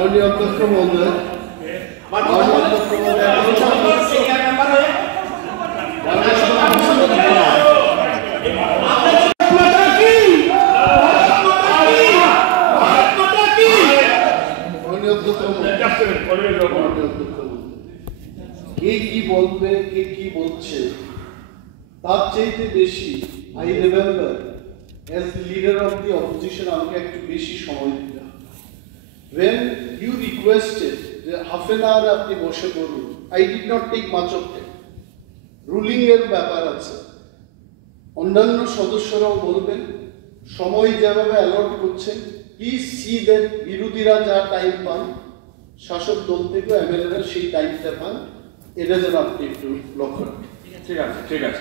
মাননীয় অধ্যক্ষ মহোদয়, কে কি বলবে, কে কি বলছে তার চাইতে বেশি I remember as the leader of the opposition আমাকে একটু বেশি সময় দিতে হবে। When you requested যে হাফ এন আওয়ার আপনি বসে পড়ুন, I did not take much of time. Ruling এর ব্যাপার আছে, অন্যান্য সদস্যরাও বলবেন, সময় যেভাবে অ্যালট করছেন প্লিজ সি দ্যাট বিরোধীরা যা টাইম পান শাসক দল থেকে এমএলএরা সেই টাইমটা পান, এটা যেন আপনি একটু লক্ষ্য রাখেন। ঠিক আছে, ঠিক আছে।